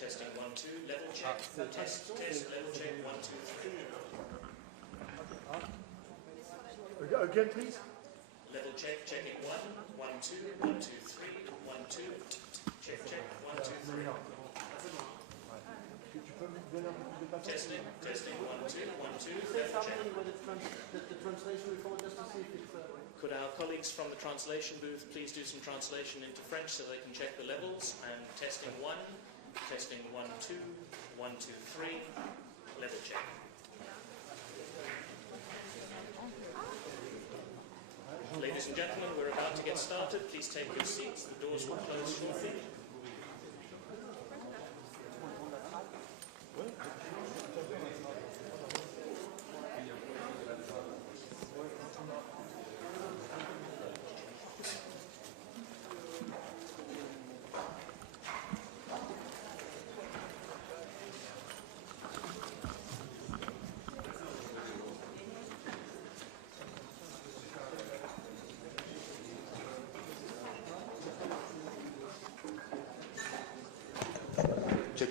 Testing 1, 2, level check. Test, level check, 1, 2, 3. Again, please. Level check, checking 1, 1, 2, 1, 2, 3, 1, 2. Check, 1, 2, 3. Testing, 1, 2, 1, 2. Level check. The translation report just to see if it's... Could our colleagues from the translation booth please do some translation into French so they can check the levels? And testing 1, 2, 1, 2, 3, level check. Ladies and gentlemen, we're about to get started. Please take your seats. The doors will close shortly.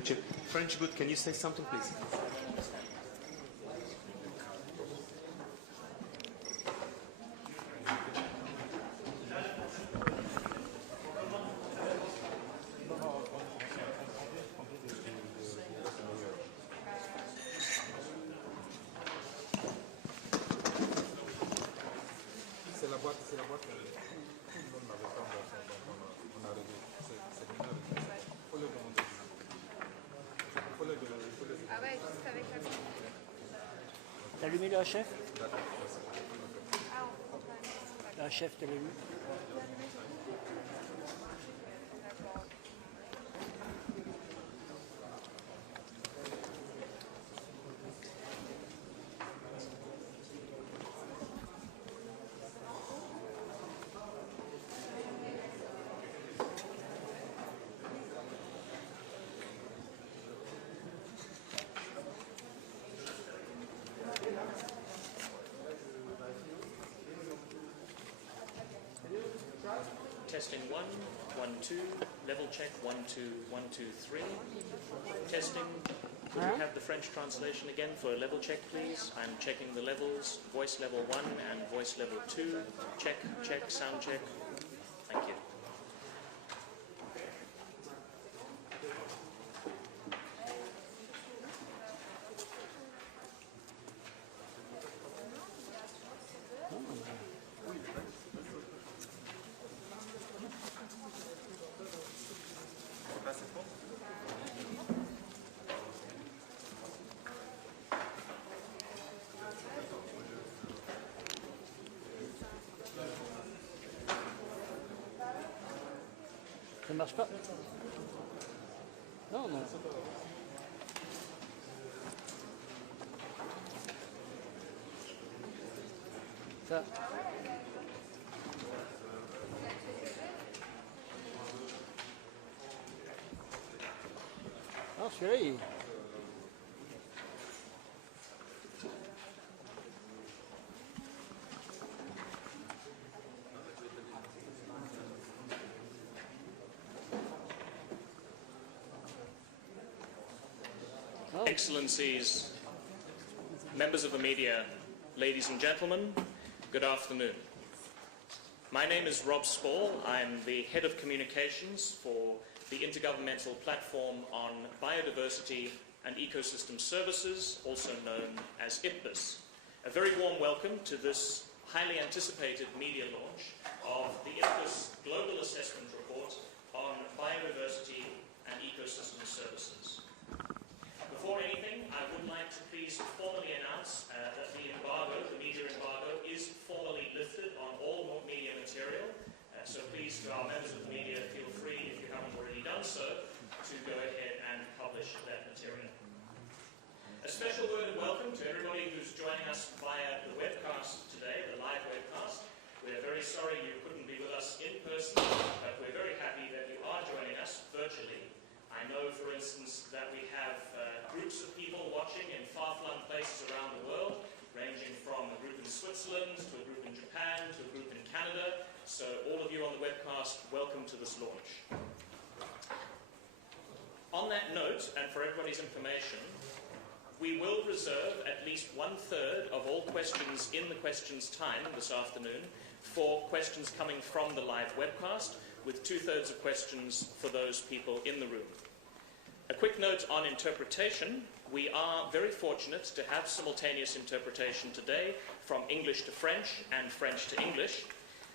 Check. French good, can you say something, please? C'est la boîte. On a réglé. Ah ouais, juste avec la... T'as allumé le chef? Ah, on prend pas. La chef, t'as allumé? D'accord. Testing 1, 1, 2, level check, 1, 2, 1, 2, 3. Testing. Could we have the French translation again for a level check, please? I'm checking the levels, voice level 1 and voice level 2. Check, sound check. Thank you. Ça marche pas? Non. Ça. Non, celui-là, il... Excellencies, members of the media, ladies and gentlemen, good afternoon. My name is Rob Spall. I'm the head of communications for the Intergovernmental Platform on Biodiversity and Ecosystem Services, also known as Ipbes. A very warm welcome to this highly anticipated media launch of the Ipbes Global Assessment Report on Biodiversity and Ecosystem Services. Before anything, I would like to please formally announce that the embargo, the media embargo, is formally lifted on all media material. So please, to our members of the media, feel free, if you haven't already done so, to go ahead and publish that material. A special word of welcome to everybody who's joining us via the webcast today, the live webcast. We're very sorry you couldn't be with us in person, but we're very happy that you are joining us virtually. I know, for instance, that we have groups of people watching in far-flung places around the world, ranging from a group in Switzerland, to a group in Japan, to a group in Canada. So all of you on the webcast, welcome to this launch. On On that note, and for everybody's information, we will reserve at least 1/3 of all questions in the questions time this afternoon for questions coming from the live webcast, with 2/3 of questions for those people in the room. A quick note on interpretation. We are very fortunate to have simultaneous interpretation today from English to French and French to English.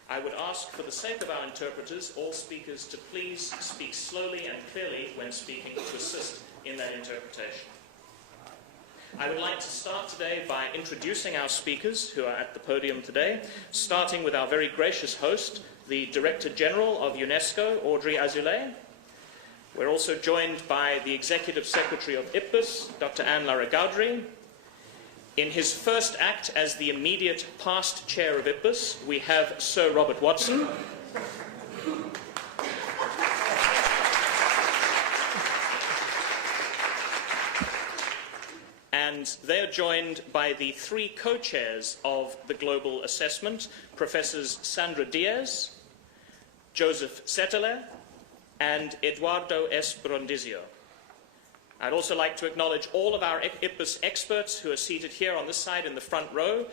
I would ask, for the sake of our interpreters, all speakers to please speak slowly and clearly when speaking to assist in that interpretation. I would like to start today by introducing our speakers who are at the podium today, starting with our very gracious host, the Director General of UNESCO, Audrey Azoulay. We're also joined by the Executive Secretary of Ipbes, Dr. Anne Lara-Gaudry. In his first act as the immediate past chair of Ipbes, we have Sir Robert Watson. And they are joined by the 3 co-chairs of the Global Assessment, Professors Sandra Diaz, Joseph Setteler, and Eduardo S. Brondizio. I'd also like to acknowledge all of our Ipbes experts who are seated here on this side in the front row.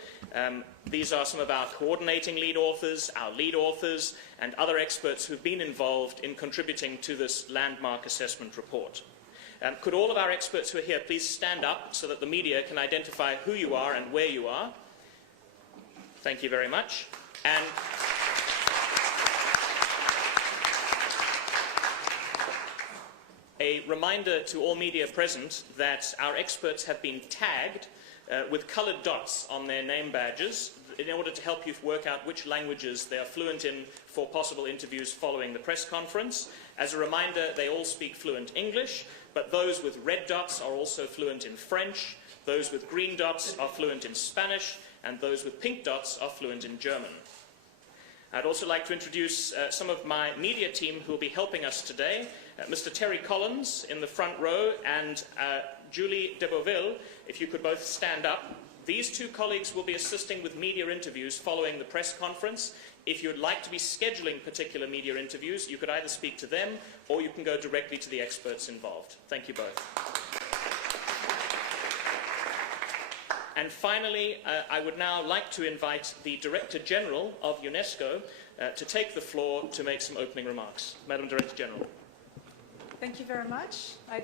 These are some of our coordinating lead authors, our lead authors, and other experts who've been involved in contributing to this landmark assessment report. Could all of our experts who are here please stand up so that the media can identify who you are and where you are? Thank you very much. And a reminder to all media present that our experts have been tagged with coloured dots on their name badges in order to help you work out which languages they are fluent in for possible interviews following the press conference. As a reminder, they all speak fluent English, but those with red dots are also fluent in French, those with green dots are fluent in Spanish, and those with pink dots are fluent in German. I'd also like to introduce some of my media team who will be helping us today. Mr. Terry Collins in the front row and Julie de Beauville, if you could both stand up. These 2 colleagues will be assisting with media interviews following the press conference. If you'd like to be scheduling particular media interviews, you could either speak to them or you can go directly to the experts involved. Thank you both. And finally, I would now like to invite the Director General of UNESCO to take the floor to make some opening remarks. Madam Director General. Thank you very much. I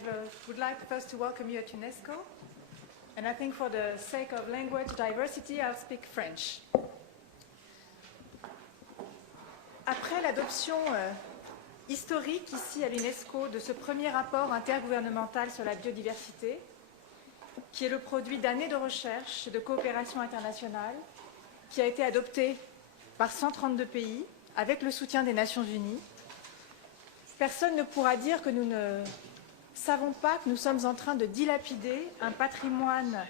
would like first to welcome you at UNESCO. And I think for the sake of language diversity, I'll speak French. Après l'adoption historique ici à l'UNESCO de ce premier rapport intergouvernemental sur la biodiversité, qui est le produit d'années de recherche et de coopération internationale, qui a été adopté par 132 pays avec le soutien des Nations Unies, personne ne pourra dire que nous ne savons pas que nous sommes en train de dilapider un patrimoine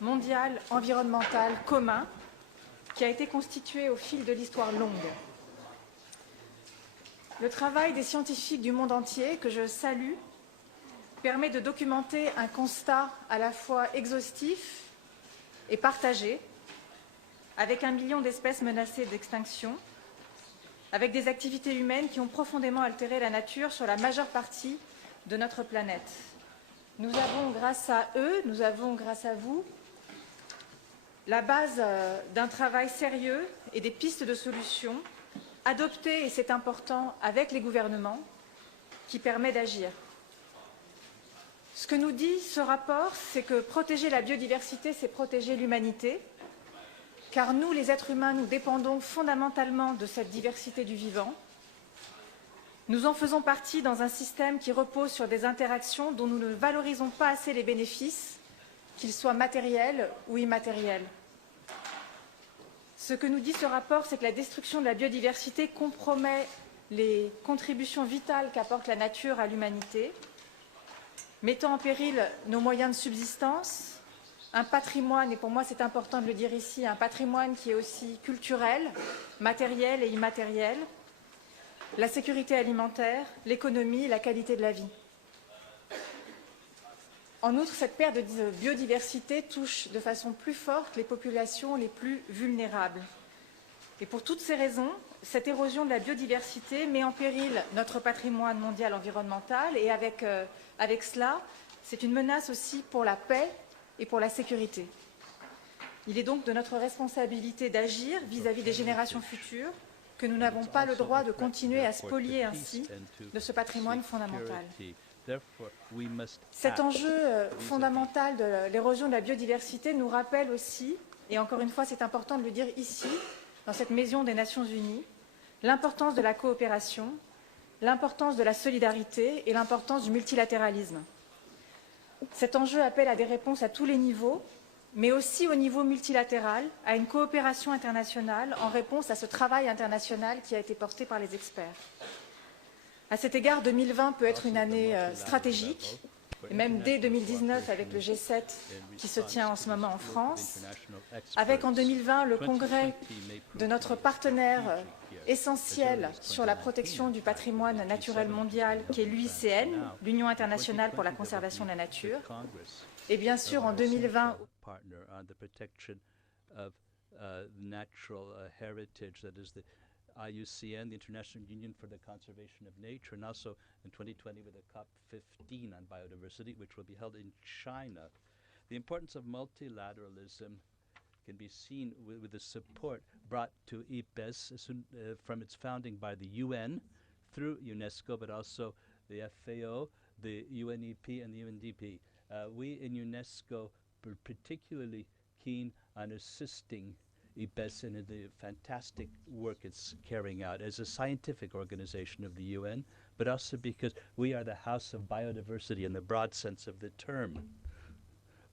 mondial environnemental commun qui a été constitué au fil de l'histoire longue. Le travail des scientifiques du monde entier, que je salue, permet de documenter un constat à la fois exhaustif et partagé, avec 1 million d'espèces menacées d'extinction, avec des activités humaines qui ont profondément altéré la nature sur la majeure partie de notre planète. Nous avons, grâce à eux, nous avons, grâce à vous, la base d'un travail sérieux et des pistes de solutions adoptées, et c'est important, avec les gouvernements, qui permet d'agir. Ce que nous dit ce rapport, c'est que protéger la biodiversité, c'est protéger l'humanité, car nous, les êtres humains, nous dépendons fondamentalement de cette diversité du vivant. Nous en faisons partie dans un système qui repose sur des interactions dont nous ne valorisons pas assez les bénéfices, qu'ils soient matériels ou immatériels. Ce que nous dit ce rapport, c'est que la destruction de la biodiversité compromet les contributions vitales qu'apporte la nature à l'humanité, mettant en péril nos moyens de subsistance, un patrimoine, et pour moi c'est important de le dire ici, un patrimoine qui est aussi culturel, matériel et immatériel, la sécurité alimentaire, l'économie, la qualité de la vie. En outre, cette perte de biodiversité touche de façon plus forte les populations les plus vulnérables. Et pour toutes ces raisons, cette érosion de la biodiversité met en péril notre patrimoine mondial environnemental et avec cela, c'est une menace aussi pour la paix et pour la sécurité. Il est donc de notre responsabilité d'agir vis-à-vis des générations futures que nous n'avons pas le droit de continuer à spolier ainsi de ce patrimoine fondamental. Cet enjeu fondamental de l'érosion de la biodiversité nous rappelle aussi, et encore une fois c'est important de le dire ici, dans cette maison des Nations Unies, l'importance de la coopération, l'importance de la solidarité et l'importance du multilatéralisme. Cet enjeu appelle à des réponses à tous les niveaux, mais aussi au niveau multilatéral, à une coopération internationale en réponse à ce travail international qui a été porté par les experts. À cet égard, 2020 peut être une année stratégique, et même dès 2019 avec le G7 qui se tient en ce moment en France, avec en 2020 le congrès de notre partenaire essentiel sur la protection du patrimoine naturel mondial qui est l'UICN, l'Union internationale pour la conservation de la nature, et bien sûr en 2020 IUCN, the International Union for the Conservation of Nature, and also in 2020 with the COP15 on biodiversity, which will be held in China. The importance of multilateralism can be seen with the support brought to Ipbes from its founding by the UN through UNESCO, but also the FAO, the UNEP, and the UNDP. We in UNESCO were particularly keen on assisting Ipbes in the fantastic work it's carrying out as a scientific organization of the UN, but also because we are the house of biodiversity in the broad sense of the term.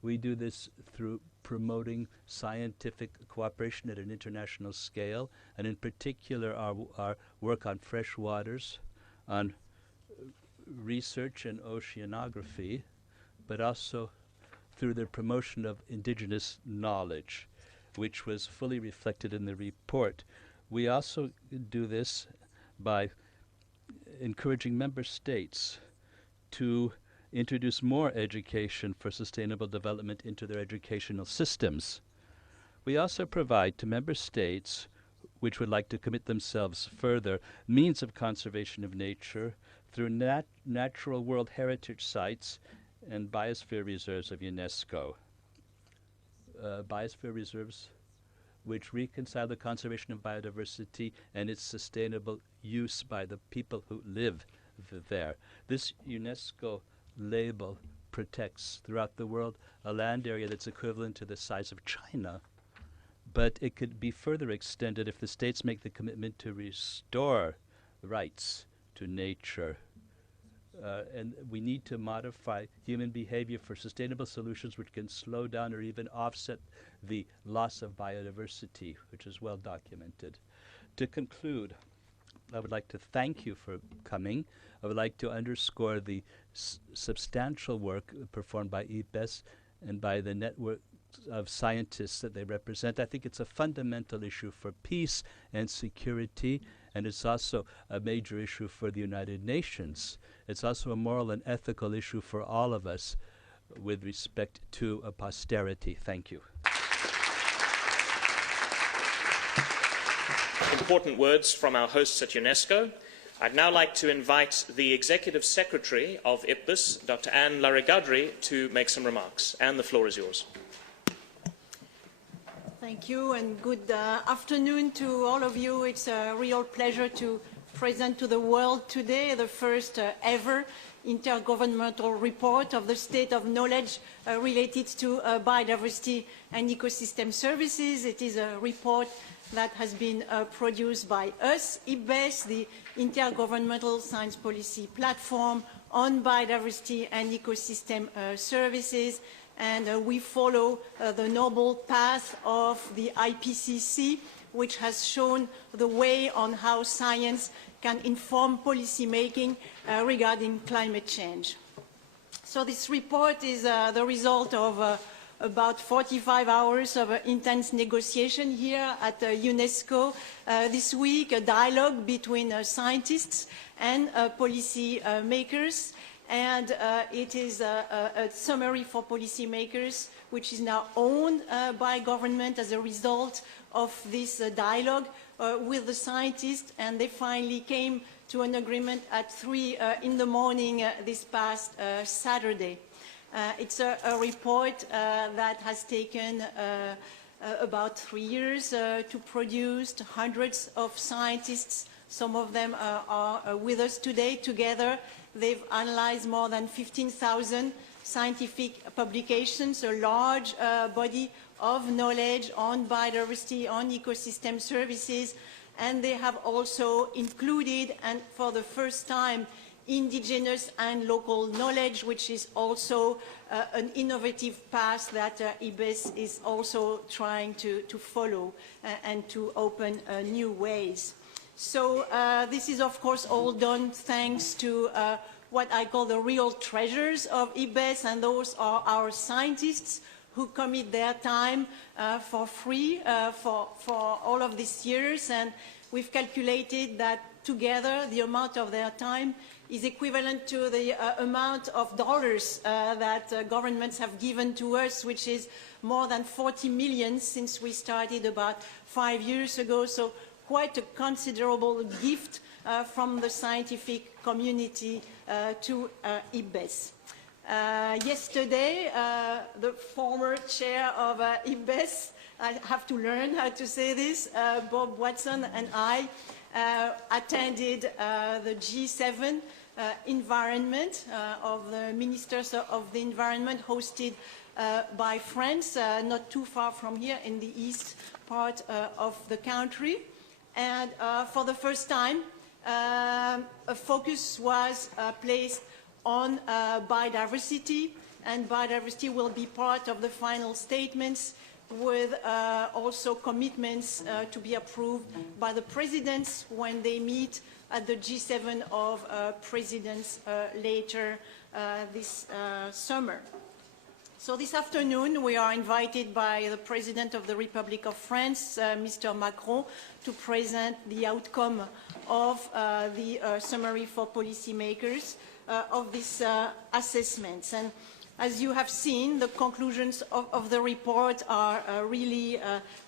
We do this through promoting scientific cooperation at an international scale, and in particular our work on fresh waters, on research and oceanography, but also through the promotion of indigenous knowledge, which was fully reflected in the report. We also do this by encouraging member states to introduce more education for sustainable development into their educational systems. We also provide to member states which would like to commit themselves further means of conservation of nature through natural World Heritage sites and biosphere reserves of UNESCO. Biosphere reserves which reconcile the conservation of biodiversity and its sustainable use by the people who live there. This UNESCO label protects throughout the world a land area that's equivalent to the size of China, but it could be further extended if the states make the commitment to restore rights to nature. And we need to modify human behavior for sustainable solutions which can slow down or even offset the loss of biodiversity, which is well documented. To conclude, I would like to thank you for coming. I would like to underscore the substantial work performed by Ipbes and by the network of scientists that they represent. I think it's a fundamental issue for peace and security, and it's also a major issue for the United Nations. It's also a moral and ethical issue for all of us with respect to posterity. Thank you. Important words from our hosts at UNESCO. I'd now like to invite the Executive Secretary of Ipbes, Dr. Anne Larigadri, to make some remarks. Anne, the floor is yours. Thank you, and good afternoon to all of you. It's a real pleasure to present to the world today the first ever intergovernmental report of the state of knowledge related to biodiversity and ecosystem services. It is a report that has been produced by us, Ipbes, the Intergovernmental Science Policy Platform on Biodiversity and Ecosystem Services, and we follow the noble path of the IPCC, which has shown the way on how science can inform policy making regarding climate change. So this report is the result of about 45 hours of intense negotiation here at UNESCO this week, a dialogue between scientists and policy makers. And it is a summary for policymakers, which is now owned by government as a result of this dialogue with the scientists, and they finally came to an agreement at 3 in the morning this past Saturday. It's a report that has taken about 3 years to produce, hundreds of scientists. Some of them are with us today. Together, they've analyzed more than 15,000 scientific publications, a large body of knowledge on biodiversity, on ecosystem services, and they have also included, and for the first time, indigenous and local knowledge, which is also an innovative path that Ipbes is also trying to follow and to open new ways. So this is, of course, all done thanks to what I call the real treasures of Ipbes, and those are our scientists who commit their time for free for all of these years. And we've calculated that together the amount of their time is equivalent to the amount of dollars that governments have given to us, which is more than 40 million since we started about 5 years ago. So quite a considerable gift from the scientific community to Ipbes. Yesterday, the former chair of Ipbes, I have to learn how to say this, Bob Watson and I attended the G7 environment of the ministers of the environment hosted by France, not too far from here in the east part of the country. And for the first time, a focus was placed on biodiversity, and biodiversity will be part of the final statements, with also commitments to be approved by the presidents when they meet at the G7 of presidents later this summer. So this afternoon we are invited by the President of the Republic of France, Mr. Macron, to present the outcome of the summary for policymakers of these assessments. And as you have seen, the conclusions of the report are really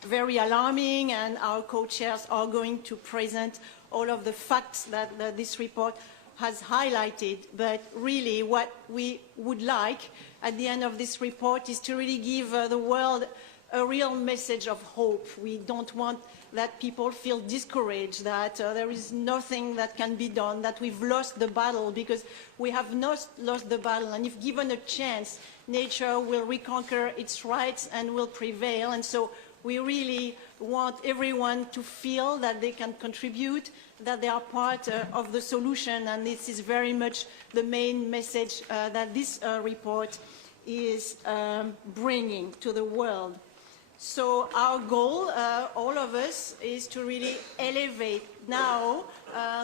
very alarming, and our co-chairs are going to present all of the facts that this report has highlighted. But really what we would like at the end of this report is to really give the world a real message of hope. We don't want that people feel discouraged, that there is nothing that can be done, that we've lost the battle, because we have not lost the battle. And if given a chance, nature will reconquer its rights and will prevail. And so we really want everyone to feel that they can contribute, that they are part of the solution, and this is very much the main message that this report is bringing to the world. So our goal, all of us, is to really elevate now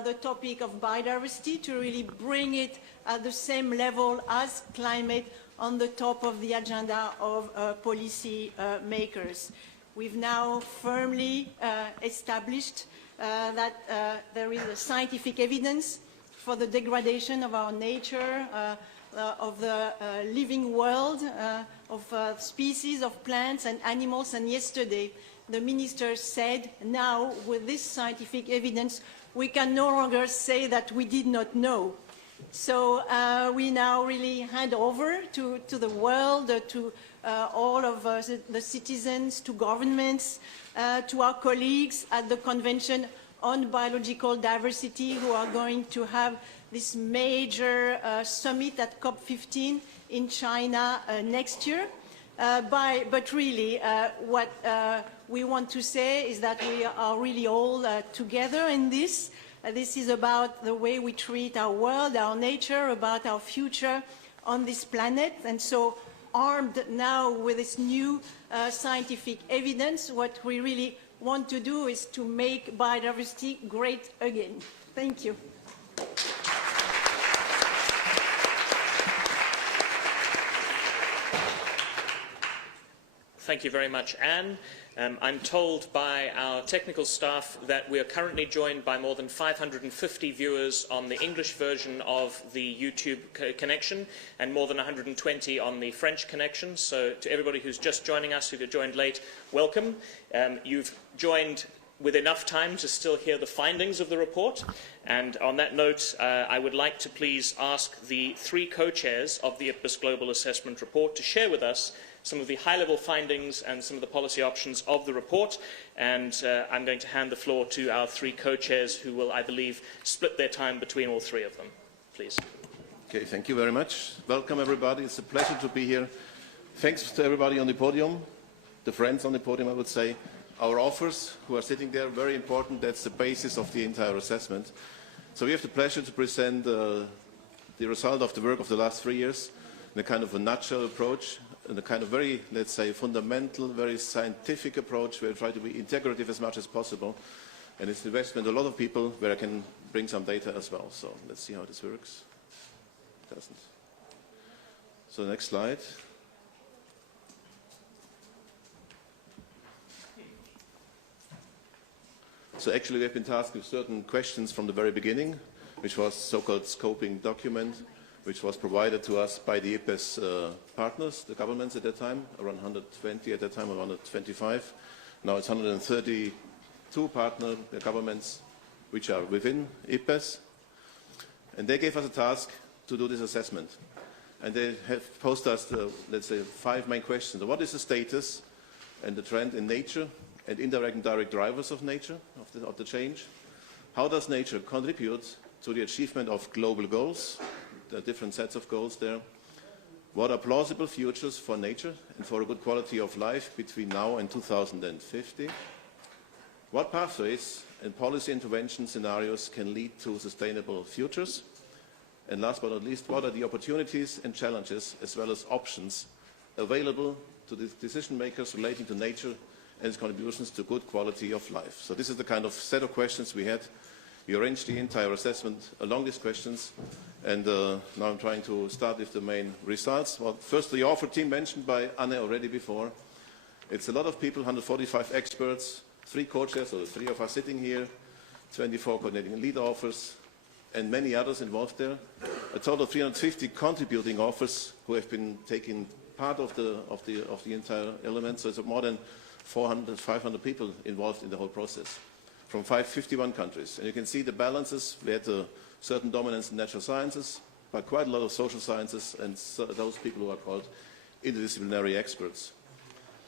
the topic of biodiversity, to really bring it at the same level as climate on the top of the agenda of policy makers. We've now firmly established that there is a scientific evidence for the degradation of our nature, of the living world, of species of plants and animals. And yesterday, the minister said, now with this scientific evidence, we can no longer say that we did not know. So we now really hand over to the world, to all of the citizens, to governments, to our colleagues at the Convention on Biological Diversity, who are going to have this major summit at COP15 in China next year. But really, what we want to say is that we are really all together in this. This is about the way we treat our world, our nature, about our future on this planet. And so, armed now with this new scientific evidence, what we really want to do is to make biodiversity great again. Thank you. Thank you very much, Anne. I'm told by our technical staff that we are currently joined by more than 550 viewers on the English version of the YouTube connection and more than 120 on the French connection. So to everybody who's just joining us, who joined late, welcome. You've joined with enough time to still hear the findings of the report. And on that note, I would like to please ask the three co-chairs of the Ipbes Global Assessment Report to share with us some of the high-level findings and some of the policy options of the report. And I'm going to hand the floor to our three co-chairs who will, I believe, split their time between all three of them. Please. Okay, thank you very much. Welcome, everybody. It's a pleasure to be here. Thanks to everybody on the podium, the friends on the podium, I would say. Our authors who are sitting there, very important. That's the basis of the entire assessment. So we have the pleasure to present the result of the work of the last 3 years in a kind of a nutshell approach, and a kind of very, let's say, fundamental, very scientific approach where I try to be integrative as much as possible. And it's an investment of a lot of people where I can bring some data as well. So let's see how this works. It doesn't. So the next slide. So actually we have been tasked with certain questions from the very beginning, which was so-called scoping document, which was provided to us by the Ipbes partners, the governments at that time, around 120 at that time, around 125. Now it's 132 partner governments which are within Ipbes. And they gave us a task to do this assessment. And they have posed us, let's say, 5 main questions. What is the status and the trend in nature and indirect and direct drivers of nature, of the change? How does nature contribute to the achievement of global goals? There are different sets of goals there. What are plausible futures for nature and for a good quality of life between now and 2050? What pathways and policy intervention scenarios can lead to sustainable futures? And last but not least, what are the opportunities and challenges as well as options available to the decision makers relating to nature and its contributions to good quality of life? So this is the kind of set of questions we had. We arranged the entire assessment along these questions, and now I'm trying to start with the main results. Well, first, the author team mentioned by Anne already before. It's a lot of people, 145 experts, 3 co-chairs, so the 3 of us sitting here, 24 coordinating lead authors, and many others involved there. A total of 350 contributing authors who have been taking part of the entire element, so it's more than 400, 500 people involved in the whole process from 51 countries. And you can see the balances. We had a certain dominance in natural sciences, but quite a lot of social sciences and those people who are called interdisciplinary experts.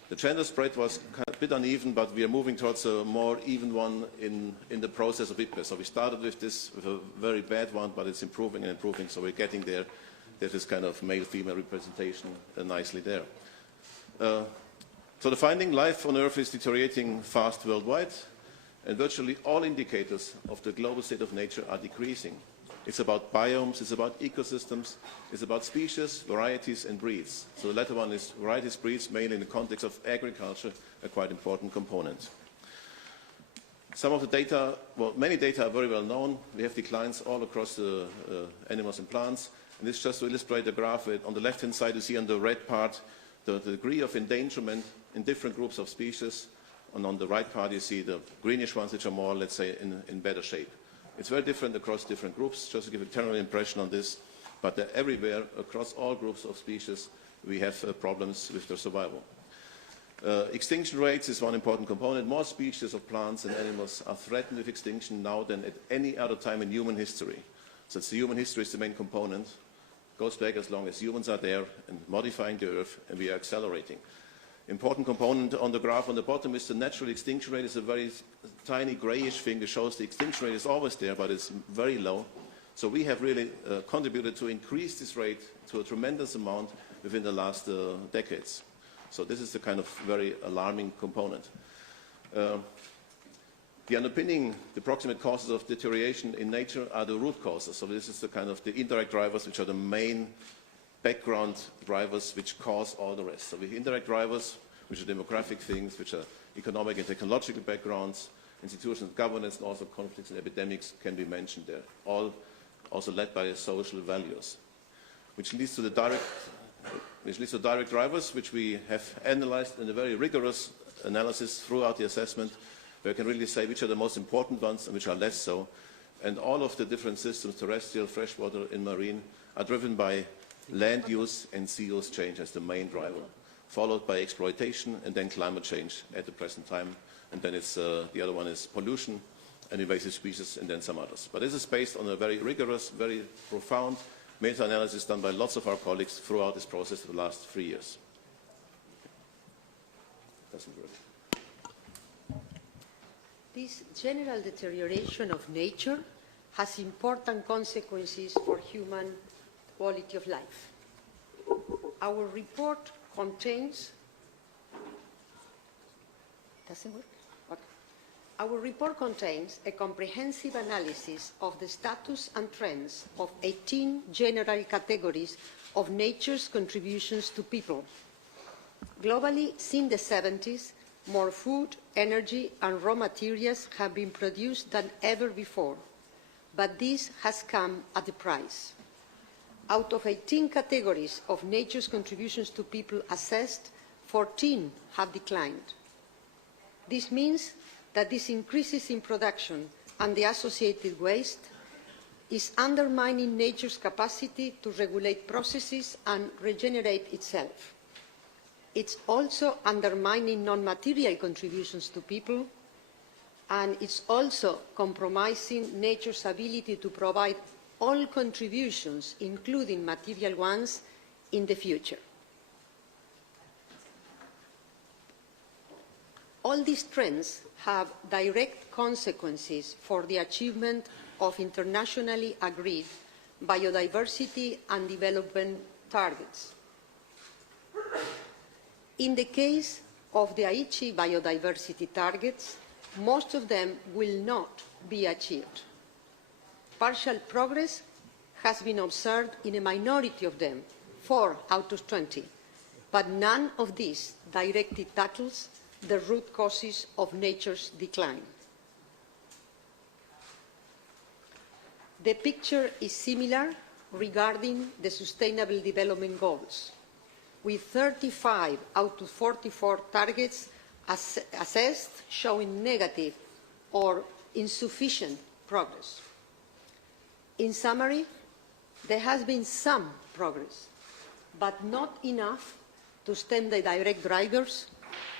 The gender spread was a bit uneven, but we are moving towards a more even one in the process of Ipbes. So we started with a very bad one, but it's improving and improving, so we're getting there. There's this kind of male-female representation nicely there. So the finding, life on Earth is deteriorating fast worldwide, and virtually all indicators of the global state of nature are decreasing. It's about biomes, it's about ecosystems, it's about species, varieties, and breeds. So the latter one is varieties, breeds, mainly in the context of agriculture, a quite important component. Some of the data, well, many data are very well known. We have declines all across the animals and plants. And this just to illustrate the graph. On the left-hand side, you see on the red part the degree of endangerment in different groups of species. And on the right part, you see the greenish ones, which are more, let's say, in better shape. It's very different across different groups, just to give a general impression on this. But they're everywhere, across all groups of species, we have problems with their survival. Extinction rates is one important component. More species of plants and animals are threatened with extinction now than at any other time in human history. So it's the human history is the main component. Goes back as long as humans are there and modifying the Earth, and we are accelerating. Important component on the graph on the bottom is the natural extinction rate. It's a very tiny grayish thing that shows the extinction rate is always there, but it's very low. So we have really contributed to increase this rate to a tremendous amount within the last decades. So this is the kind of very alarming component. The underpinning, the proximate causes of deterioration in nature are the root causes. So this is the kind of the indirect drivers, which are the main background drivers which cause all the rest. So we have indirect drivers, which are demographic things, which are economic and technological backgrounds, institutional governance, and also conflicts and epidemics can be mentioned there, all also led by social values, which leads to the direct drivers, which we have analyzed in a very rigorous analysis throughout the assessment, where we can really say which are the most important ones and which are less so. And all of the different systems, terrestrial, freshwater, and marine, are driven by land use and sea use change as the main driver, followed by exploitation and then climate change at the present time. And then it's, the other one is pollution and invasive species, and then some others. But this is based on a very rigorous, very profound meta-analysis done by lots of our colleagues throughout this process for the last 3 years. Doesn't work. This general deterioration of nature has important consequences for human quality of life. Our report contains... Doesn't work? Okay. Our report contains a comprehensive analysis of the status and trends of 18 general categories of nature's contributions to people. Globally, since the 70s, more food, energy, and raw materials have been produced than ever before, but this has come at a price. Out of 18 categories of nature's contributions to people assessed, 14 have declined. This means that this increases in production and the associated waste is undermining nature's capacity to regulate processes and regenerate itself. It's also undermining non-material contributions to people, and it's also compromising nature's ability to provide all contributions, including material ones, in the future. All these trends have direct consequences for the achievement of internationally agreed biodiversity and development targets. In the case of the Aichi biodiversity targets, most of them will not be achieved. Partial progress has been observed in a minority of them, 4 out of 20, but none of these directly tackles the root causes of nature's decline. The picture is similar regarding the Sustainable Development Goals, with 35 out of 44 targets assessed showing negative or insufficient progress. In summary, there has been some progress, but not enough to stem the direct drivers,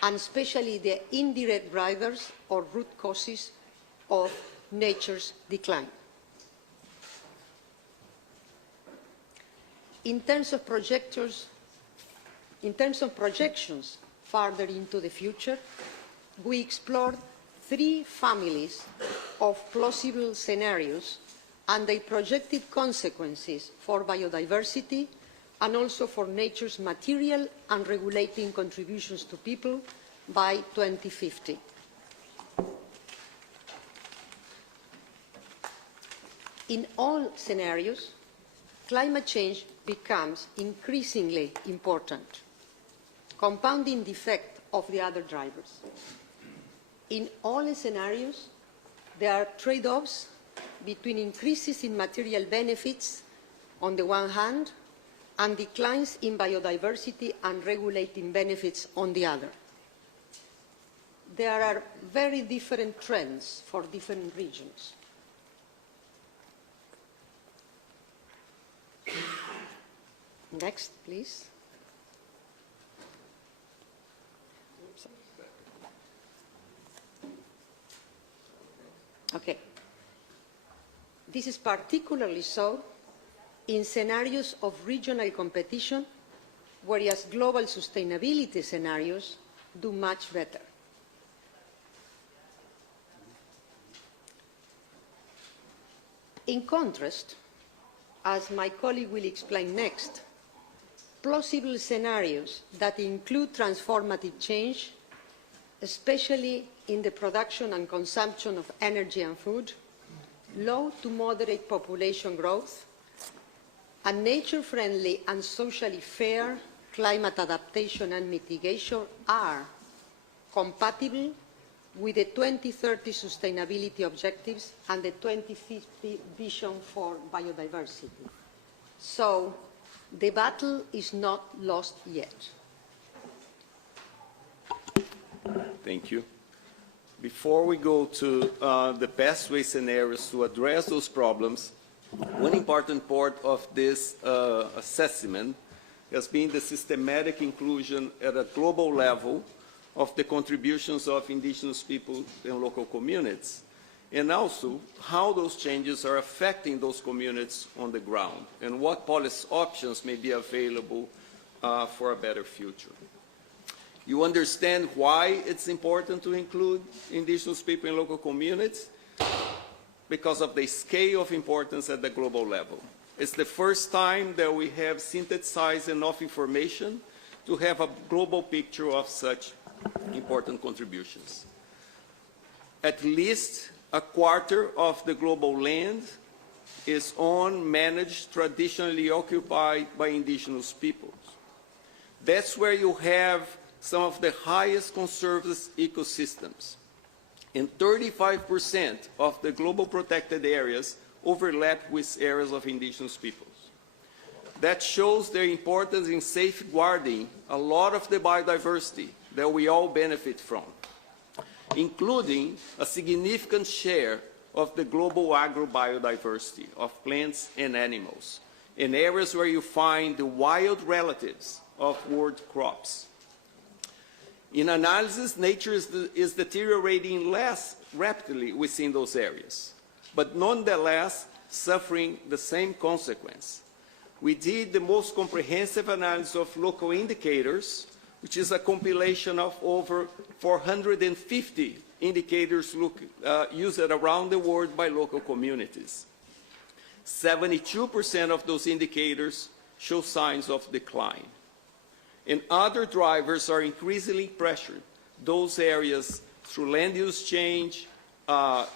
and especially the indirect drivers or root causes of nature's decline. In terms of projections farther into the future, we explored 3 families of plausible scenarios and their projected consequences for biodiversity and also for nature's material and regulating contributions to people by 2050. In all scenarios, climate change becomes increasingly important, compounding the effect of the other drivers. In all scenarios, there are trade-offs between increases in material benefits on the one hand and declines in biodiversity and regulating benefits on the other. There are very different trends for different regions. Next, please. Okay. This is particularly so in scenarios of regional competition, whereas global sustainability scenarios do much better. In contrast, as my colleague will explain next, plausible scenarios that include transformative change, especially in the production and consumption of energy and food, low to moderate population growth, and nature-friendly and socially fair climate adaptation and mitigation are compatible with the 2030 sustainability objectives and the 2050 vision for biodiversity. So the battle is not lost yet. Thank you. Before we go to the pathway scenarios to address those problems, one important part of this assessment has been the systematic inclusion at a global level of the contributions of indigenous people and local communities, and also how those changes are affecting those communities on the ground, and what policy options may be available for a better future. You understand why it's important to include indigenous people and local communities? Because of the scale of importance at the global level. It's the first time that we have synthesized enough information to have a global picture of such important contributions. At least a quarter of the global land is owned, managed, traditionally occupied by indigenous peoples. That's where you have some of the highest conserved ecosystems. And 35% of the global protected areas overlap with areas of indigenous peoples. That shows their importance in safeguarding a lot of the biodiversity that we all benefit from, including a significant share of the global agrobiodiversity of plants and animals, in areas where you find the wild relatives of world crops. In analysis, nature is deteriorating less rapidly within those areas, but nonetheless suffering the same consequence. We did the most comprehensive analysis of local indicators, which is a compilation of over 450 indicators used around the world by local communities. 72% of those indicators show signs of decline. And other drivers are increasingly pressured those areas through land use change,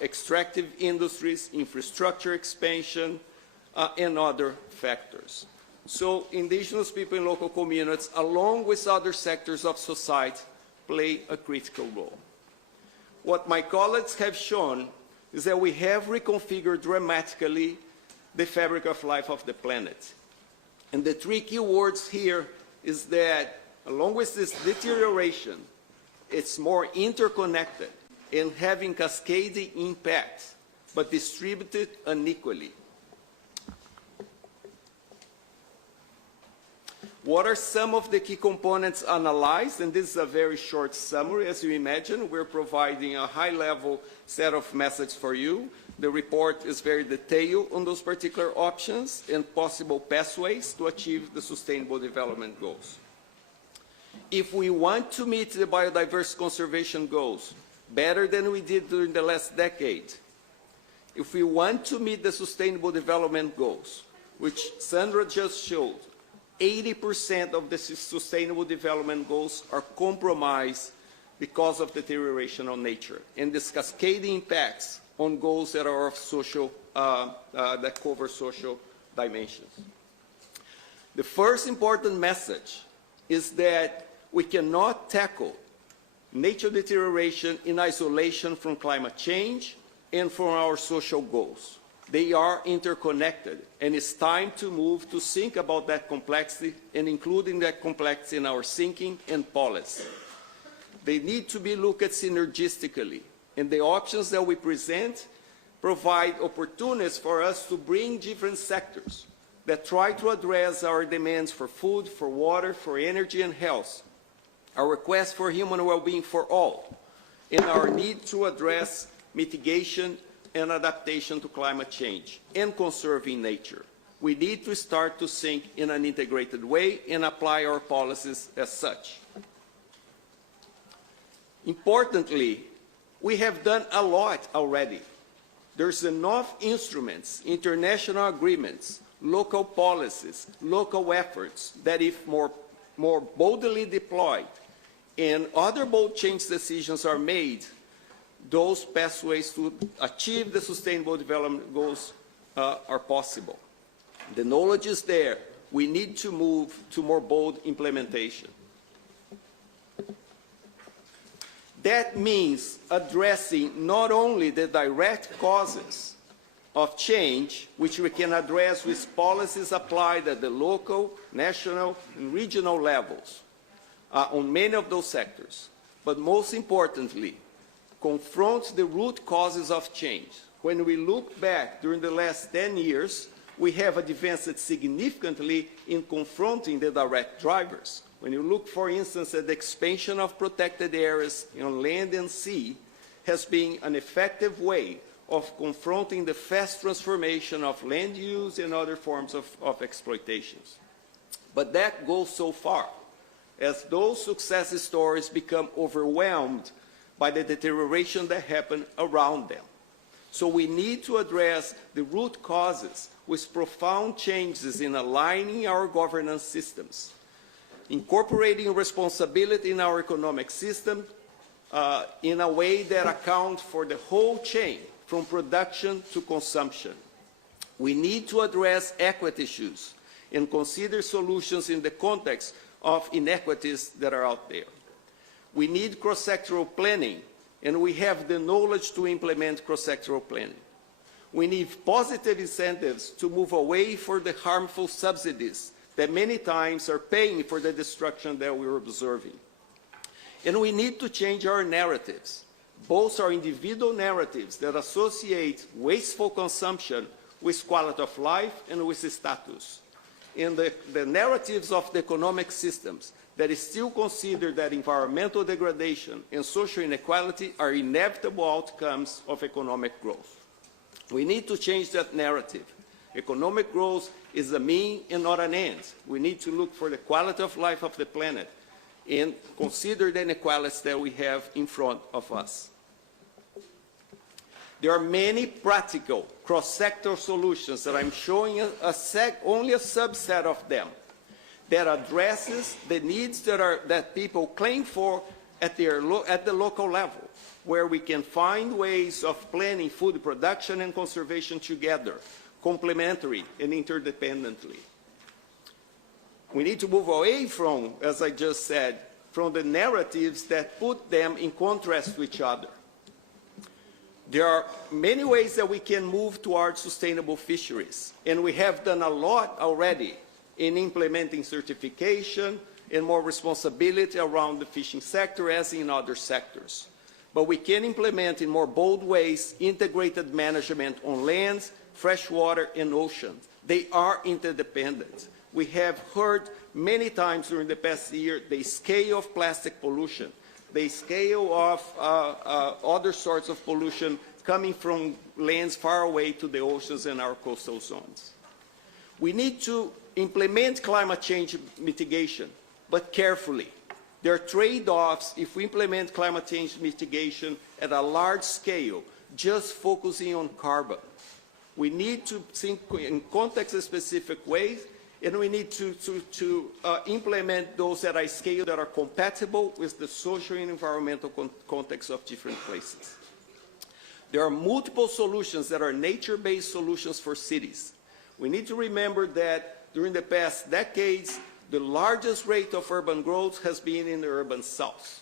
extractive industries, infrastructure expansion, and other factors. So indigenous people and local communities, along with other sectors of society, play a critical role. What my colleagues have shown is that we have reconfigured dramatically the fabric of life of the planet. And the three key words here is that, along with this deterioration, it's more interconnected and having cascading impacts, but distributed unequally. What are some of the key components analyzed? And this is a very short summary. As you imagine, we're providing a high-level set of messages for you. The report is very detailed on those particular options and possible pathways to achieve the Sustainable Development Goals. If we want to meet the biodiversity conservation goals better than we did during the last decade, if we want to meet the Sustainable Development Goals, which Sandra just showed, 80% of the Sustainable Development Goals are compromised because of deterioration of nature and this cascading impacts on goals that are of social, that cover social dimensions. The first important message is that we cannot tackle nature deterioration in isolation from climate change and from our social goals. They are interconnected, and it's time to move to think about that complexity and including that complexity in our thinking and policy. They need to be looked at synergistically, and the options that we present provide opportunities for us to bring different sectors that try to address our demands for food, for water, for energy and health, our request for human well-being for all, and our need to address mitigation and adaptation to climate change and conserving nature. We need to start to think in an integrated way and apply our policies as such. Importantly, we have done a lot already. There's enough instruments, international agreements, local policies, local efforts that if more boldly deployed and other bold change decisions are made, those pathways to achieve the Sustainable Development Goals are possible. The knowledge is there. We need to move to more bold implementation. That means addressing not only the direct causes of change, which we can address with policies applied at the local, national, and regional levels on many of those sectors, but most importantly, confront the root causes of change. When we look back during the last 10 years, we have advanced significantly in confronting the direct drivers. When you look, for instance, at the expansion of protected areas on land and sea, has been an effective way of confronting the fast transformation of land use and other forms of exploitations. But that goes so far, as those success stories become overwhelmed by the deterioration that happened around them. So we need to address the root causes with profound changes in aligning our governance systems, incorporating responsibility in our economic system in a way that accounts for the whole chain, from production to consumption. We need to address equity issues and consider solutions in the context of inequities that are out there. We need cross-sectoral planning, and we have the knowledge to implement cross-sectoral planning. We need positive incentives to move away from the harmful subsidies that many times are paying for the destruction that we're observing. And we need to change our narratives, both our individual narratives that associate wasteful consumption with quality of life and with status, and the narratives of the economic systems that still consider that environmental degradation and social inequality are inevitable outcomes of economic growth. We need to change that narrative. Economic growth is a mean and not an end. We need to look for the quality of life of the planet and consider the inequalities that we have in front of us. There are many practical cross-sector solutions that I'm showing only a subset of them that addresses the needs that people claim for at the local level, where we can find ways of planning food production and conservation together, complementary and interdependently. We need to move away from, as I just said, from the narratives that put them in contrast to each other. There are many ways that we can move towards sustainable fisheries, and we have done a lot already in implementing certification and more responsibility around the fishing sector as in other sectors. But we can implement in more bold ways integrated management on land, freshwater, and ocean. They are interdependent. We have heard many times during the past year the scale of plastic pollution, the scale of other sorts of pollution coming from lands far away to the oceans and our coastal zones. We need to implement climate change mitigation, but carefully. There are trade-offs if we implement climate change mitigation at a large scale, just focusing on carbon. We need to think in context-specific ways, and we need to implement those at a scale that are compatible with the social and environmental context of different places. There are multiple solutions that are nature-based solutions for cities. We need to remember that during the past decades, the largest rate of urban growth has been in the urban south.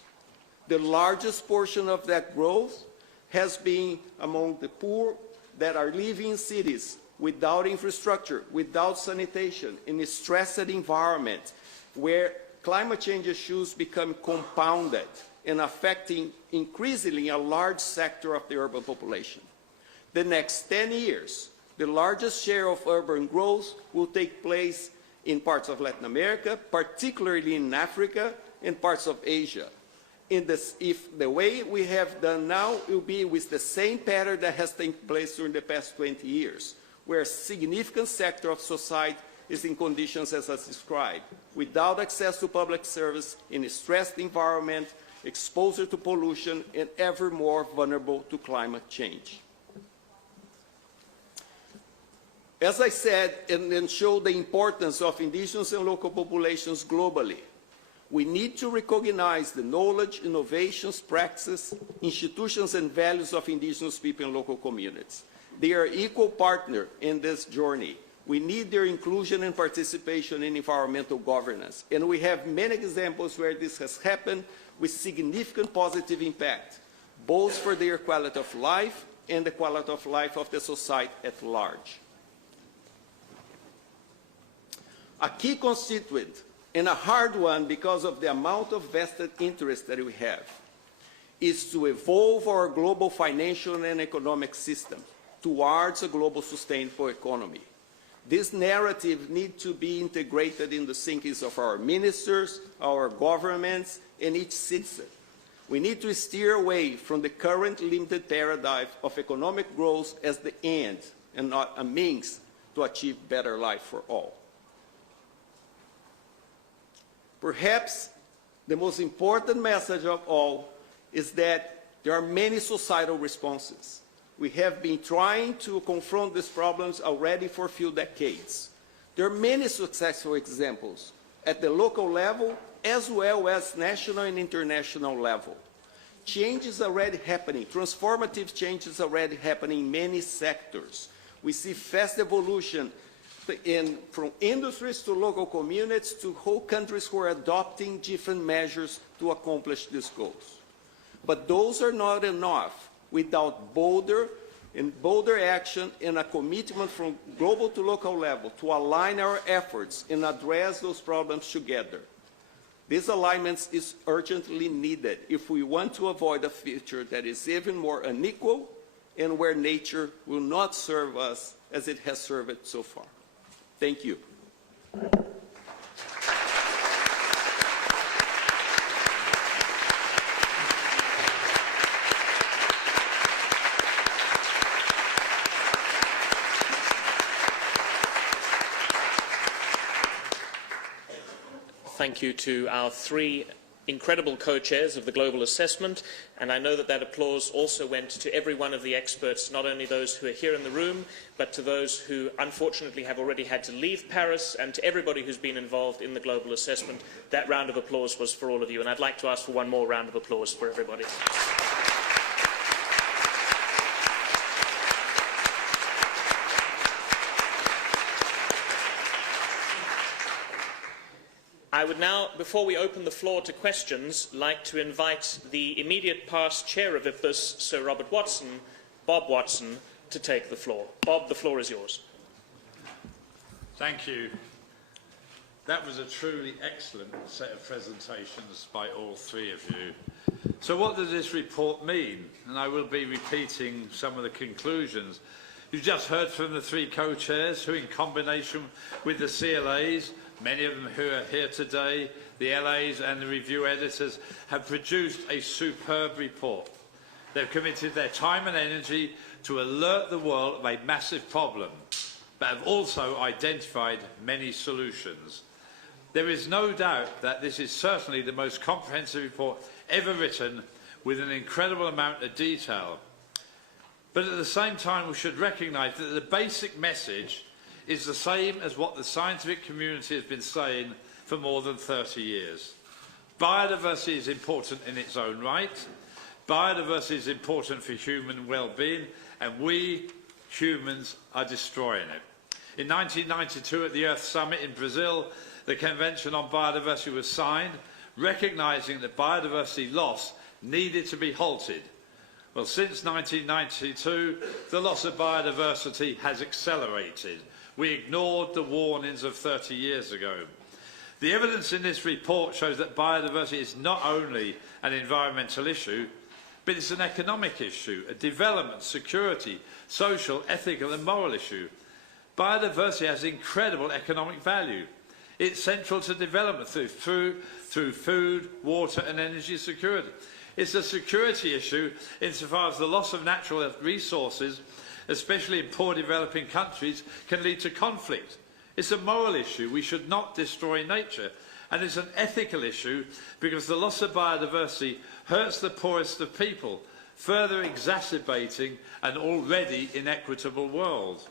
The largest portion of that growth has been among the poor that are living in cities without infrastructure, without sanitation, in a stressed environment where climate change issues become compounded and affecting increasingly a large sector of the urban population. The next 10 years, the largest share of urban growth will take place in parts of Latin America, particularly in Africa and parts of Asia. If the way we have done now will be with the same pattern that has taken place during the past 20 years, where a significant sector of society is in conditions as I described, without access to public service, in a stressed environment, exposure to pollution, and ever more vulnerable to climate change. As I said, and showed the importance of indigenous and local populations globally, we need to recognize the knowledge, innovations, practices, institutions, and values of indigenous people and local communities. They are equal partners in this journey. We need their inclusion and participation in environmental governance. And we have many examples where this has happened with significant positive impact, both for their quality of life and the quality of life of the society at large. A key constituent, and a hard one because of the amount of vested interest that we have, is to evolve our global financial and economic system towards a global sustainable economy. This narrative needs to be integrated in the thinkings of our ministers, our governments, and each citizen. We need to steer away from the current limited paradigm of economic growth as the end and not a means to achieve better life for all. Perhaps the most important message of all is that there are many societal responses. We have been trying to confront these problems already for a few decades. There are many successful examples at the local level as well as national and international level. Change is already happening, transformative change is already happening in many sectors. We see fast evolution from industries to local communities to whole countries who are adopting different measures to accomplish these goals. But those are not enough without bolder action and a commitment from global to local level to align our efforts and address those problems together. This alignment is urgently needed if we want to avoid a future that is even more unequal and where nature will not serve us as it has served it so far. Thank you. Thank you to our three incredible co-chairs of the global assessment, and I know that that applause also went to every one of the experts, not only those who are here in the room, but to those who unfortunately have already had to leave Paris, and to everybody who's been involved in the global assessment. That round of applause was for all of you, and I'd like to ask for one more round of applause for everybody. I would now, before we open the floor to questions, like to invite the immediate past chair of Ipbes, Sir Robert Watson, Bob Watson, to take the floor. Bob, the floor is yours. Thank you. That was a truly excellent set of presentations by all three of you. So what does this report mean? And I will be repeating some of the conclusions. You just heard from the three co-chairs who, in combination with the CLAs, many of them who are here today, the LAs and the review editors, have produced a superb report. They've committed their time and energy to alert the world of a massive problem, but have also identified many solutions. There is no doubt that this is certainly the most comprehensive report ever written, with an incredible amount of detail. But at the same time, we should recognise that the basic message is the same as what the scientific community has been saying for more than 30 years. Biodiversity is important in its own right. Biodiversity is important for human well-being, and we, humans, are destroying it. In 1992, at the Earth Summit in Brazil, the Convention on Biodiversity was signed, recognising that biodiversity loss needed to be halted. Well, since 1992, the loss of biodiversity has accelerated. We ignored the warnings of 30 years ago. The evidence in this report shows that biodiversity is not only an environmental issue, but it's an economic issue, a development, security, social, ethical and moral issue. Biodiversity has incredible economic value. It's central to development through food, water and energy security. It's a security issue insofar as the loss of natural resources, especially in poor developing countries, can lead to conflict. It's a moral issue. We should not destroy nature. And it's an ethical issue because the loss of biodiversity hurts the poorest of people, further exacerbating an already inequitable world.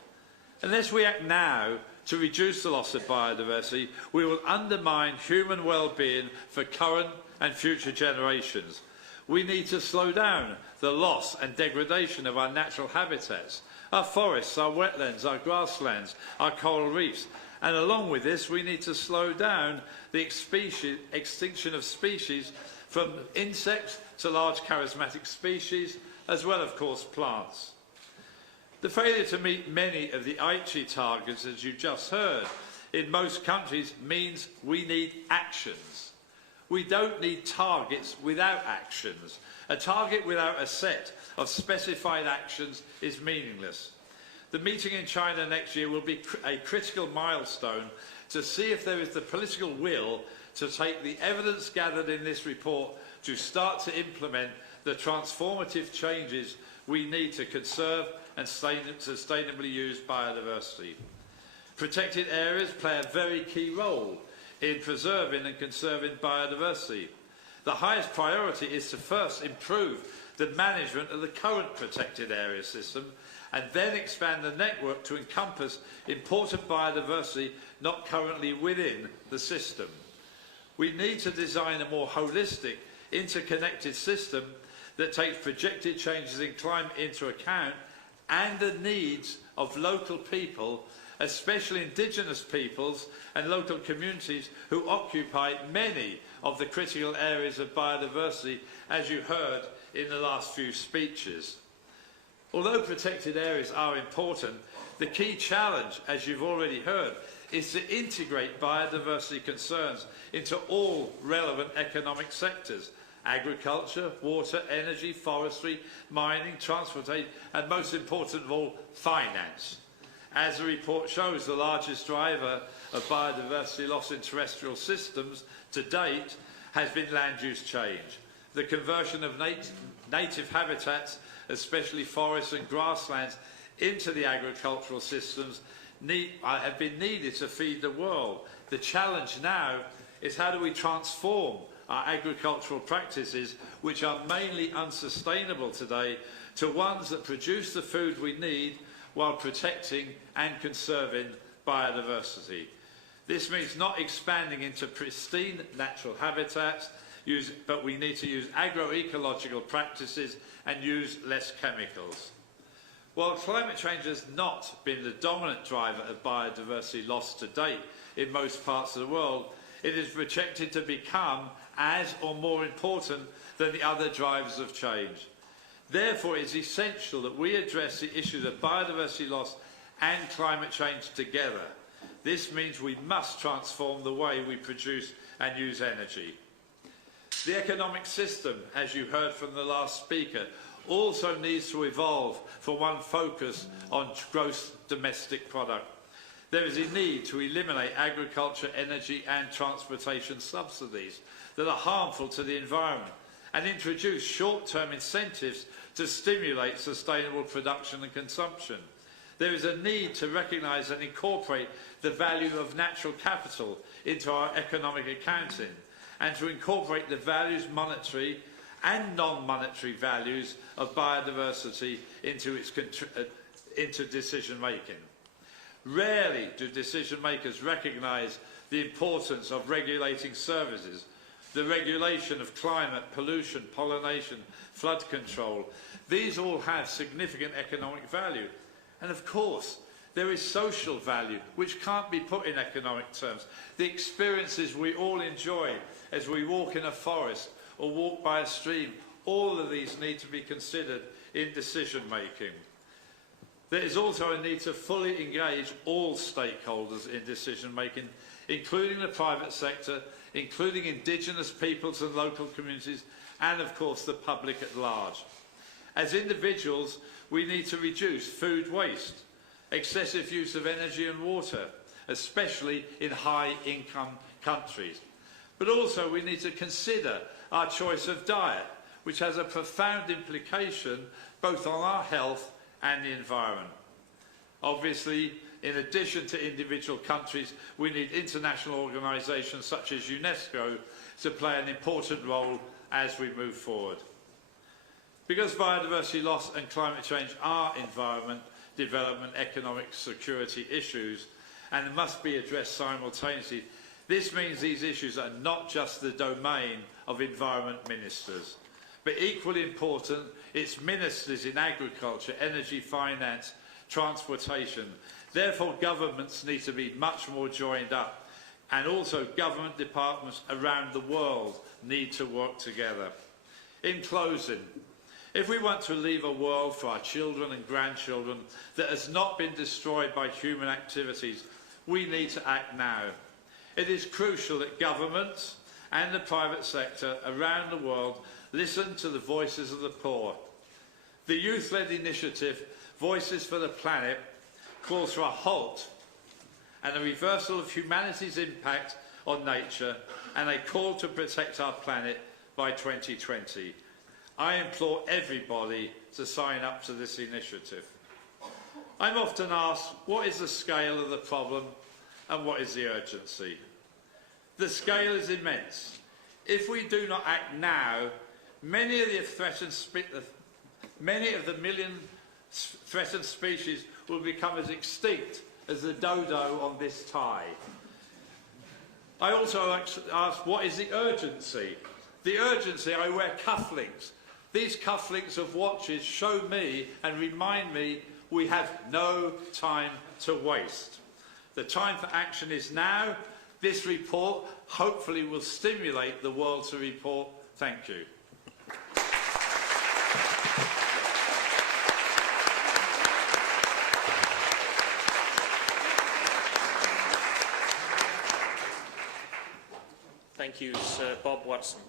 Unless we act now to reduce the loss of biodiversity, we will undermine human well-being for current and future generations. We need to slow down the loss and degradation of our natural habitats, our forests, our wetlands, our grasslands, our coral reefs. And along with this, we need to slow down the extinction of species, from insects to large charismatic species, as well, of course, plants. The failure to meet many of the Aichi targets, as you just heard, in most countries means we need actions. We don't need targets without actions. A target without a set of specified actions is meaningless. The meeting in China next year will be a critical milestone to see if there is the political will to take the evidence gathered in this report to start to implement the transformative changes we need to conserve and sustainably use biodiversity. Protected areas play a very key role in preserving and conserving biodiversity. The highest priority is to first improve the management of the current protected area system and then expand the network to encompass important biodiversity not currently within the system. We need to design a more holistic, interconnected system that takes projected changes in climate into account and the needs of local people, especially indigenous peoples and local communities who occupy many of the critical areas of biodiversity, as you heard in the last few speeches. Although protected areas are important, the key challenge, as you've already heard, is to integrate biodiversity concerns into all relevant economic sectors: agriculture, water, energy, forestry, mining, transportation, and most important of all, finance. As the report shows, the largest driver of biodiversity loss in terrestrial systems to date has been land use change. The conversion of native habitats, especially forests and grasslands, into the agricultural systems have been needed to feed the world. The challenge now is how do we transform our agricultural practices, which are mainly unsustainable today, to ones that produce the food we need while protecting and conserving biodiversity. This means not expanding into pristine natural habitats, but we need to use agroecological practices and use less chemicals. While climate change has not been the dominant driver of biodiversity loss to date in most parts of the world, it is projected to become as or more important than the other drivers of change. Therefore, it is essential that we address the issues of biodiversity loss and climate change together. This means we must transform the way we produce and use energy. The economic system, as you heard from the last speaker, also needs to evolve from one focus on gross domestic product. There is a need to eliminate agriculture, energy and transportation subsidies that are harmful to the environment and introduce short-term incentives to stimulate sustainable production and consumption. There is a need to recognise and incorporate the value of natural capital into our economic accounting and to incorporate the values, monetary and non-monetary values of biodiversity into decision-making. Rarely do decision-makers recognise the importance of regulating services, the regulation of climate, pollution, pollination, flood control. These all have significant economic value. And of course, there is social value, which can't be put in economic terms. The experiences we all enjoy as we walk in a forest or walk by a stream, all of these need to be considered in decision-making. There is also a need to fully engage all stakeholders in decision-making, including the private sector, including indigenous peoples and local communities, and of course the public at large. As individuals, we need to reduce food waste, excessive use of energy and water, especially in high-income countries. But also we need to consider our choice of diet, which has a profound implication both on our health and the environment. Obviously, in addition to individual countries, we need international organisations such as UNESCO to play an important role as we move forward. Because biodiversity loss and climate change are environment, development, economic security issues and must be addressed simultaneously, this means these issues are not just the domain of environment ministers, but equally important, it's ministers in agriculture, energy, finance, transportation. Therefore, governments need to be much more joined up, and also government departments around the world need to work together. In closing, if we want to leave a world for our children and grandchildren that has not been destroyed by human activities, we need to act now. It is crucial that governments and the private sector around the world listen to the voices of the poor. The youth-led initiative, Voices for the Planet, calls for a halt and a reversal of humanity's impact on nature and a call to protect our planet by 2020. I implore everybody to sign up to this initiative. I'm often asked, what is the scale of the problem and what is the urgency? The scale is immense. If we do not act now, many of the million threatened species will become as extinct as the dodo on this tie. I also ask, what is the urgency? The urgency, I wear cufflinks. These cufflinks of watches show me and remind me we have no time to waste. The time for action is now. This report hopefully will stimulate the world to report. Thank you. Thank you, Sir Bob Watson.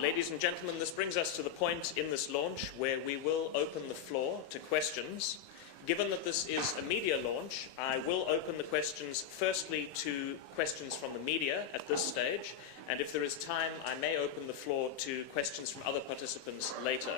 Ladies and gentlemen, this brings us to the point in this launch where we will open the floor to questions. Given that this is a media launch, I will open the questions firstly to questions from the media at this stage, and if there is time, I may open the floor to questions from other participants later.